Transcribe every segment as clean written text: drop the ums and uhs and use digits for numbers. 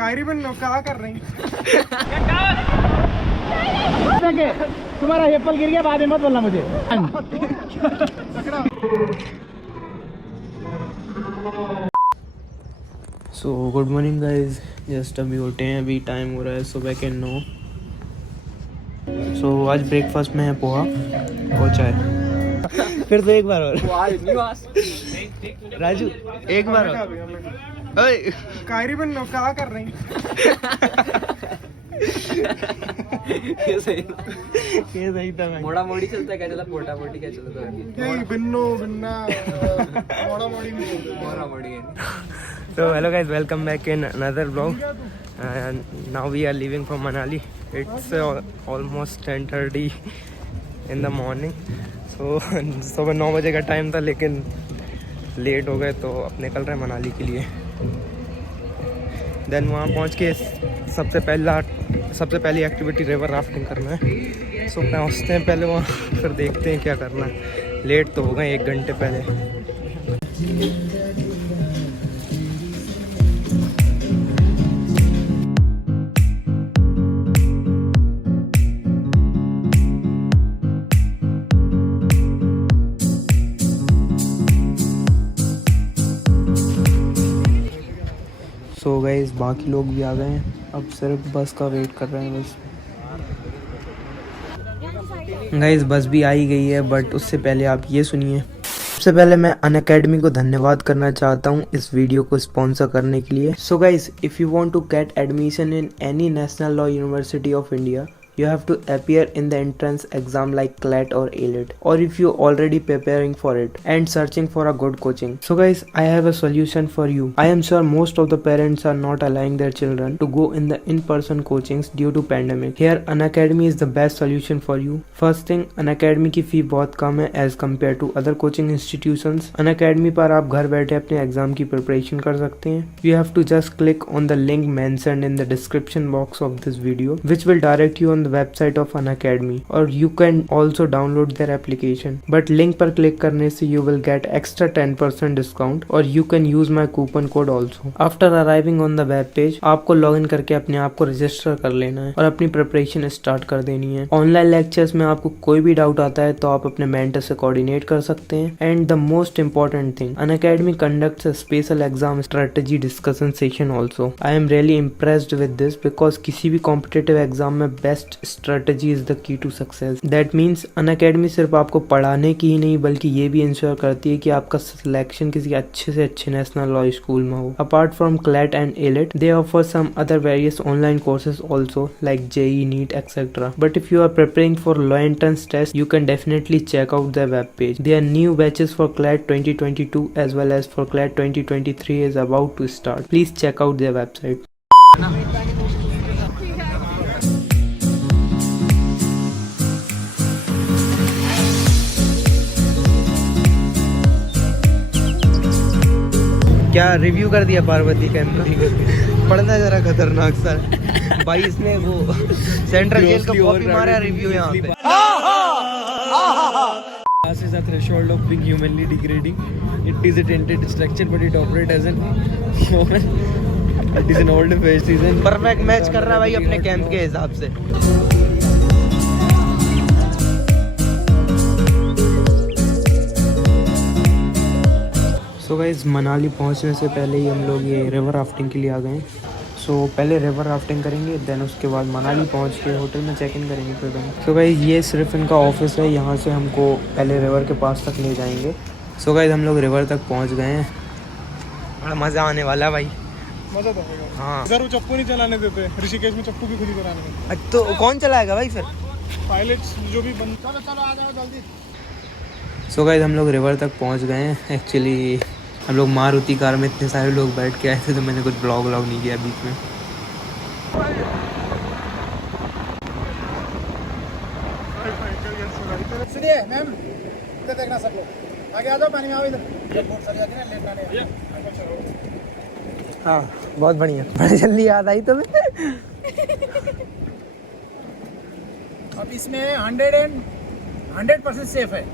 Kairi बन लो, क्या कर रही? तुम्हारा एप्पल गिर गया, बाद में मत बोलना मुझे। So good morning guys, just अभी उठे हैं, अभी टाइम हो रहा है सुबह के 9। सो आज ब्रेकफास्ट में है पोहा और चाय। फिर तो एक बार और राजू, एक बार और। ओए कायरी बन लो, क्या कर रही? ये सही था मैं। मोड़ा मोड़ी चलता है क्या? चला मोटा मोटी क्या चलता है? यही बिन्नो बिन्ना मोड़ा मोड़ी नहीं बोलते। मोड़ा मोड़ी है। So hello guys, welcome back in another vlog, and now we are leaving from Manali. It's almost 10:30 in the morning. So सुबह 9 बजे का टाइम था, लेकिन लेट हो गए तो अब निकल रहे हैं मनाली के लिए। देन वहाँ पहुँच के सबसे पहली एक्टिविटी रिवर राफ्टिंग करना है। सो पहुँचते हैं पहले वहाँ, फिर देखते हैं क्या करना है। लेट तो हो गए 1 घंटे पहले। सो गाइस, बाकी लोग भी आ गए हैं, अब सिर्फ बस का वेट कर रहे हैं बस। गाइस बस भी आ ही गई है, बट उससे पहले आप ये सुनिए। सबसे पहले मैं अनअकैडमी को धन्यवाद करना चाहता हूँ इस वीडियो को स्पॉन्सर करने के लिए। So guys, if you want to get admission in any national law university of India, you have to appear in the entrance exam like CLAT or ALET, or if you already preparing for it and searching for a good coaching. So guys, I have a solution for you. I am sure most of the parents are not allowing their children to go in the in-person coachings due to pandemic. Here Unacademy is the best solution for you. First thing, Unacademy की फी बहुत कम है as compared to other coaching institutions. Unacademy पर आप घर बैठे अपने exam की preparation कर सकते हैं। You have to just click on the link mentioned in the description box of this video, which will direct you on the website of Unacademy, or you can also download their application. But link पर click करने से you will get extra 10% discount, or you can use my coupon code also. After arriving on the web page, आपको login करके अपने आप को register कर लेना है और अपनी प्रिपरेशन स्टार्ट कर देनी है। ऑनलाइन लेक्चर्स में आपको कोई भी डाउट आता है तो आप अपने मेंटर से कोऑर्डिनेट कर सकते हैं। And the most important thing, Unacademy conducts a special exam strategy discussion session also. I am really impressed with this because किसी भी कॉम्पिटिटिव एग्जाम में best strategy is the key to success. That means Unacademy सिर्फ आपको पढ़ाने की ही नहीं, बल्कि ये भी इंश्योर करती है कि आपका सिलेक्शन किसी अच्छे से अच्छे नेशनल लॉ स्कूल में हो। Apart from CLAT and ALET, they offer some other various online courses also like JEE, NEET etcetera. But if you are preparing for law entrance test, you can definitely check out their web page. Their new batches for CLAT 2022 as well as for CLAT 2023 is about to start. Please check out their website. क्या review कर दिया Parvati camp का? पढ़ना जरा खतरनाक sir भाई, इसने वो सेंट्रल जेल का कॉपी मारा रिव्यू यहाँ पे। Classes are threshold of being humanly degrading. It is a tented structure, but it operates as an human. It is an old phase season. Perfect match कर रहा है भाई अपने कैंप के हिसाब से। सो गाइस, मनाली पहुंचने से पहले ही हम लोग ये रिवर राफ्टिंग के लिए आ गए हैं। सो पहले रिवर राफ्टिंग करेंगे, देन उसके बाद मनाली पहुंच के होटल में चेक इन करेंगे फिर। सो गाइस, ये सिर्फ इनका ऑफिस है, यहाँ से हमको पहले रिवर के पास तक ले जाएंगे। सो गाइस, हम लोग रिवर तक पहुँच गए हैं। बड़ा मज़ा आने वाला है भाई। मजा तो आएगा। हाँ सर, वो चप्पू नहीं चलाने देते ऋषिकेश में, चप्पू भी खुद ही चलाने देते। तो कौन चलाएगा भाई फिर? पायलट्स जो भी बन। चलो चलो आ जाओ जल्दी। सो गाइस, हम लोग रिवर तक पहुँच गए हैं। एक्चुअली हम लोग मारुति कार में इतने सारे लोग बैठ के आए थे, तो मैंने कुछ ब्लॉग नहीं किया बीच में। सुनिए मैम, इधर देखना सब लोग, आगे आ जाओ, पानी में आओ इधर। बोट चली जाती है ना, लेटना नहीं। हाँ बहुत बढ़िया, बड़ी जल्दी याद आई तुम्हें। अब इसमें 100% सेफ है।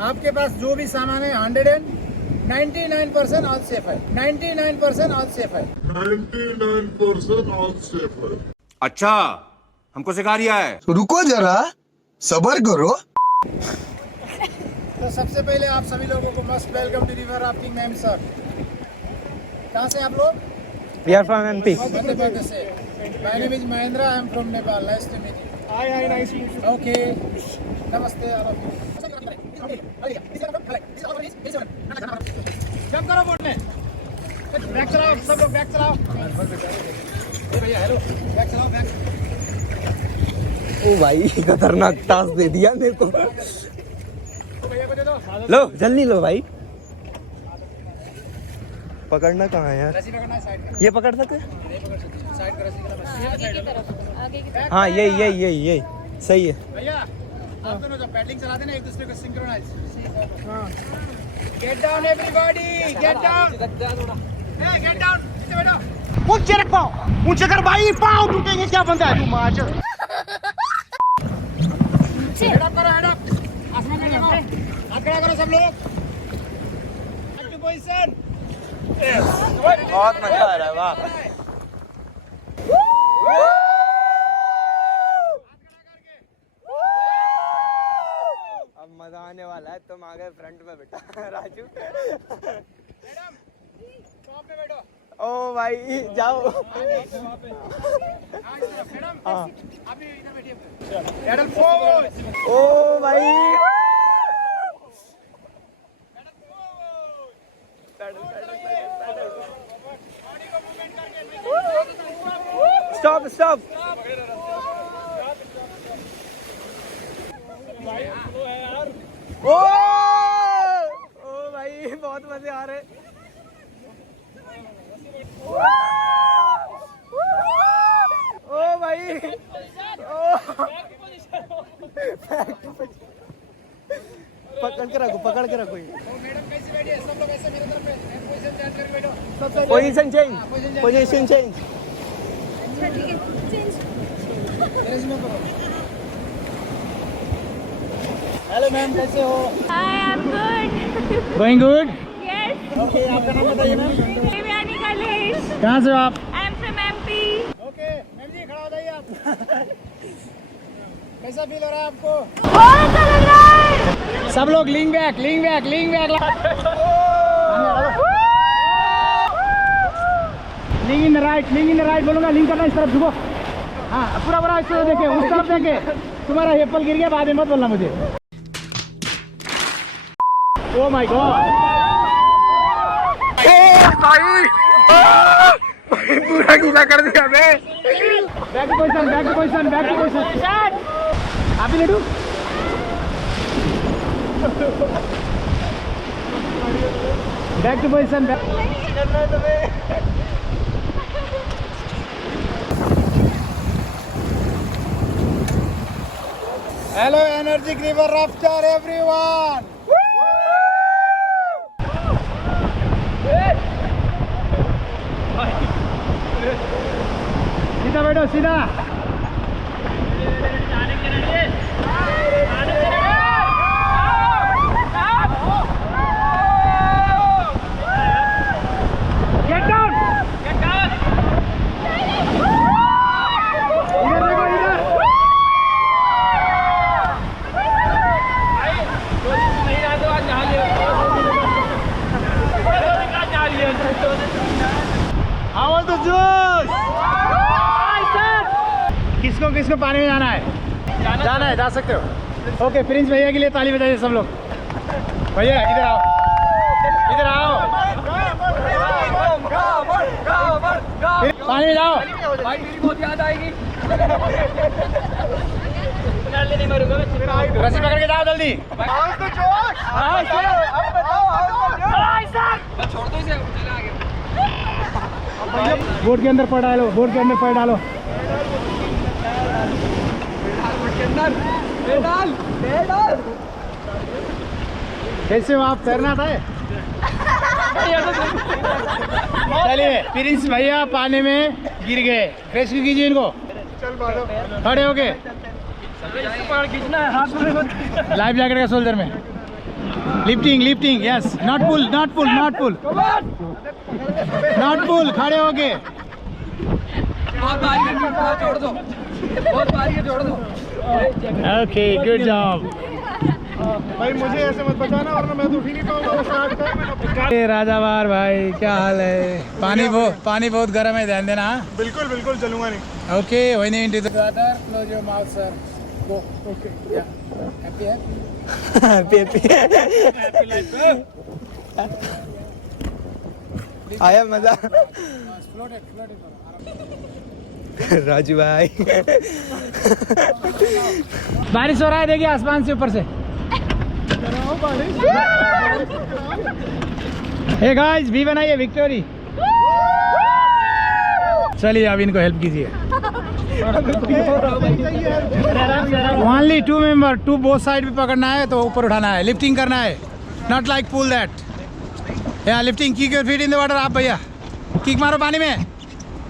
आपके पास जो भी सामान है 199% ऑल सेफ है। 99% ऑल सेफ है। 99% ऑल सेफ है। अच्छा, हमको सिखा रिया है। रुको जरा, सबर करो। तो सबसे पहले आप सभी लोगों को must welcome to river rafting ma'am sir. कहाँ से आप लोग? We are from MP. Madhya Pradesh से। My name is Mahendra, I am from Nepal. Nice to meet you. Hi nice to meet you. Okay, नमस्ते ऑल ऑफ यू। जंप करो boat में। Back चलाओ सब लोग, बैक चलाओ। ए भैया हेलो, बैक चलाओ बैक। ओ भाई खतरनाक टास्क दे दिया मेरे को। भैया को दे दो। लो जल्दी लो भाई। पकड़ना कहाँ है यार? रस्सी पकड़ना है साइड का। ये पकड़ सकते हैं? नहीं पकड़ सकते, साइड का रस्सी का। आगे की तरफ, आगे की तरफ। हाँ यही सही है। भैया आप दोनों जब पैडलिंग चलाते ना एक दूसरे को synchronize. Get down everybody, get down. ए गेट डाउन, नीचे बैठो। ऊंचे रख पाओ, ऊंचे कर भाई, पाँव टूटेंगे क्या बनता है तू माच। हेड अप करो, हेड अप। आसमान में देखो, हाथ खड़ा करो सब लोग। Back to position. बहुत मजा आ रहा है, वाह। अब मजा आने वाला है। तुम आ गए फ्रंट में बेटा राजू। मैडम टॉप पे बैठो। ओ भाई जाओ। मैडम आप भी इधर बैठिए। Pedal forward. ओ भाई स्टॉप स्टॉप। ओ भाई बहुत मजे आ रहे। ओ भाई पकड़ के रखो, पकड़ के रखो। मैडम कैसे बैठी है? सब लोग ऐसे मेरे तरफ पोजीशन चेंज करके बैठो। Position change, position change. ठीक है, चेंज। हेलो मैम, कैसे हो? Hi, I am good. Going good. Yes. Okay, आपका नाम बताइए मैम। देवयानी कलेश। कहाँ से हो आप? I am from MP. Okay ma'am जी, खड़ा हो जाइए आप। कैसा फील हो रहा है आपको? बहुत अच्छा लग रहा है। सब लोग लिंग बैक, लिंग बैक, लिंग बैक। लिंग इन द राइट, लिंग इन द राइट बोलूंगा। लिंग करना इस तरफ झुको। हाँ पूरा पूरा इस तरफ देखे, उस तरफ देखे। तुम्हारा एप्पल गिर गया, बाद में मत बोलना मुझे। ओ माय गॉड, पूरा गीला कर दिया मैं। Back to position, back to position, back to position. आप भी लेटू। Back to position. Hello energetic river rafter everyone. सीधा बैठो, सीधा। Get down! Get down! इधर देखो, इधर। आवाज तो जोश। किसको किसको पानी में जाना है? जाना है, जा सकते हो। ओके, प्रिंस भैया के लिए ताली बजाइए सब लोग। भैया इधर आओ, इधर आओ। पानी में जाओ। भाई मेरी बहुत याद आएगी। रस्सी पकड़ के जाओ जल्दी। छोड़ दो इसे, चला आगे। बोट के अंदर पैर डालो, बोट के अंदर पैर डालो। कैसे हो आप? तैरना आता है? चलिए, प्रिंस भैया पानी में गिर गए, रेस्क्यू कीजिए इनको। खड़े हो गए, खींचना है हाथ में। लाइफ जैकेट का शोल्डर में। Lifting lifting yes not pull not pull not pull not pull खड़े हो के बहुत भारी है, छोड़ दो, बहुत भारी है, छोड़ दो। ओके गुड जॉब भाई मुझे ऐसे मत बचाना वरना मैं तो उठ ही नहीं पाऊंगा। स्टार्ट कर। राजावार भाई क्या हाल है? पानी बहुत गर्म है, ध्यान देना। बिल्कुल बिल्कुल चलूंगा नहीं। Okay when you into the water close your mouth sir go okay yeah happy happy life bro आया मजा floated राजू भाई बारिश हो रहा है, देखिए आसमान से ऊपर से। हे गाइस भी बनाइए विक्टोरी। चलिए अब इनको हेल्प कीजिए। ओनली 2 मेंबर, 2 बोथ साइड भी पकड़ना है तो ऊपर उठाना है, लिफ्टिंग करना है, नॉट लाइक पुल दैट। यहाँ lifting, kick your feet in the water. आप भैया किक मारो पानी में,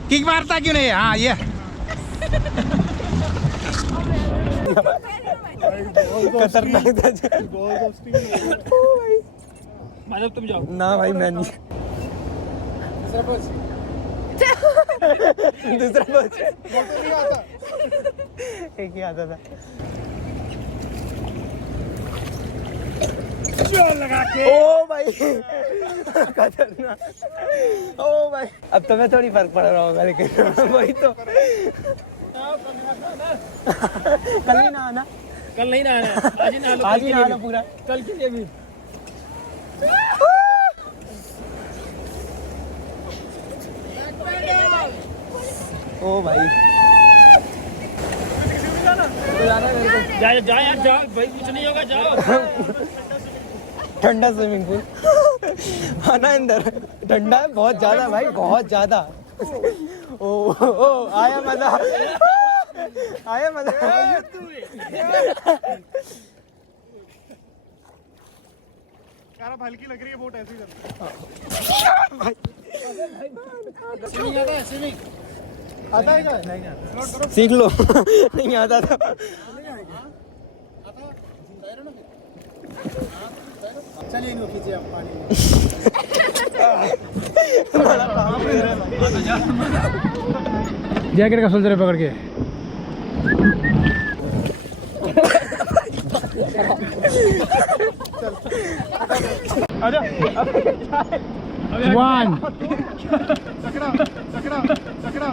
किक मारता क्यों नहीं है? हाँ ये खतरनाक था। माधव तुम जाओ ना भाई मैं नहीं। दूसरा पोज एक ही आता था। ओ भाई खतरनाक। ओ भाई अब तो मैं थोड़ी फर्क पड़ रहा होगा, लेकिन वही तो कल ही ना आना, कल नहीं नहाना है, आज ही नहा लो, आज ही नहाना पूरा। कल के लिए भी। ओ भाई जा यार जाओ भाई, कुछ नहीं होगा, जाओ। ठंडा स्विमिंग पूल आना अंदर, ठंडा है बहुत ज्यादा भाई, बहुत ज्यादा। ओ आया मजा, आया मजा। यार अब हल्की लग रही है बोट, ऐसे ही चल। स्विमिंग आता है? स्विमिंग आता है क्या? सीख लो। नहीं आता था। चलिए इनको खींचिए आप पानी में। जैकेट का सोल्जर पकड़ के आजा। 1 सकड़ा सकड़ा सकड़ा।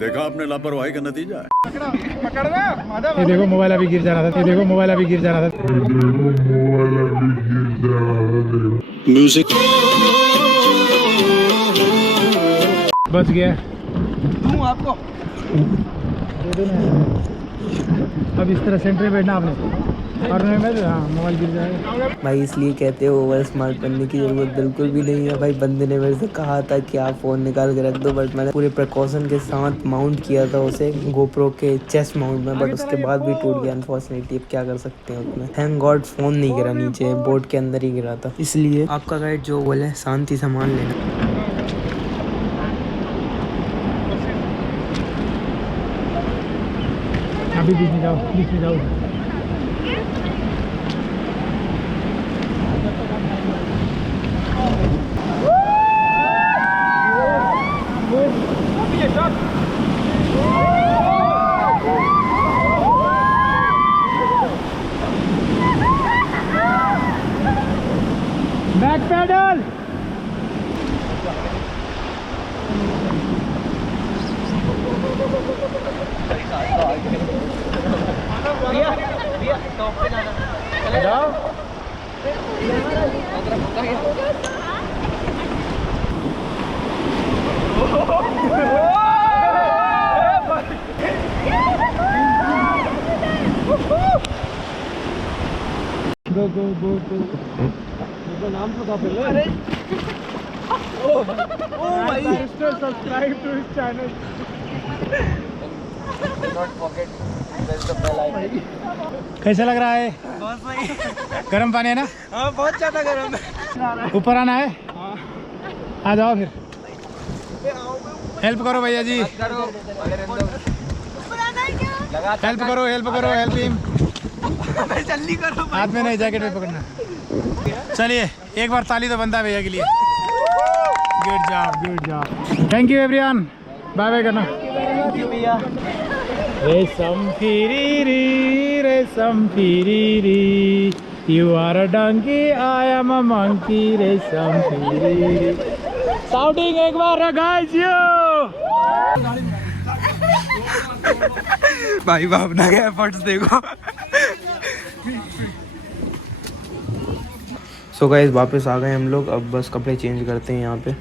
देखा आपने लापरवाही का नतीजा है। सकड़ा पकड़ना माधव। ये देखो मोबाइल अभी गिर जा रहा था, ये देखो मोबाइल अभी गिर जा रहा था। म्यूजिक बच गया। दूं आपको। अब इस तरह सेंटर में बैठना आपने, और मैं हाँ मोबाइल गिर जाएगा। भाई इसलिए कहते हो ओवर स्मार्ट बनने की जरूरत बिल्कुल भी नहीं है भाई। बंदे ने मेरे से कहा था कि आप फ़ोन निकाल के रख दो, बट मैंने पूरे प्रिकॉशन के साथ माउंट किया था उसे गोप्रो के चेस्ट माउंट में, बट उसके बाद भी टूट गया अनफॉर्चुनेटली। अब क्या कर सकते हैं उसमें। थैंक गॉड फ़ोन नहीं गिरा नीचे, बोट के अंदर ही गिरा था। इसलिए आपका गाइड जो बोले शांति सामान लेना। अभी बीच में जाओ, बीच में जाओ। Back paddle. जाओ। गो गो गो गो। नाम तो था पहले। ओ भाई subscribe to his channel. Not forget press the bell icon। कैसा लग रहा है? बहुत सही। गर्म पानी है ना? हाँ बहुत ज्यादा गर्म है। ऊपर आना है? आ जाओ फिर। हेल्प करो भैया जी। हेल्प करो हेल्प हिम। जल्दी करो, हाथ में नहीं, जैकेट में पकड़ना। चलिए एक बार ताली तो बनता है भैया के लिए। Good job. Thank you everyone, bye bye करना। Resham Firiri, you are a donkey, I am a monkey, Resham Firiri. Sounding एक बार गाइस यो। भाई बाप ना गया एफर्ट्स देखो। सो गाइस वापस आ गए हम लोग, अब बस कपड़े चेंज करते हैं यहाँ पे।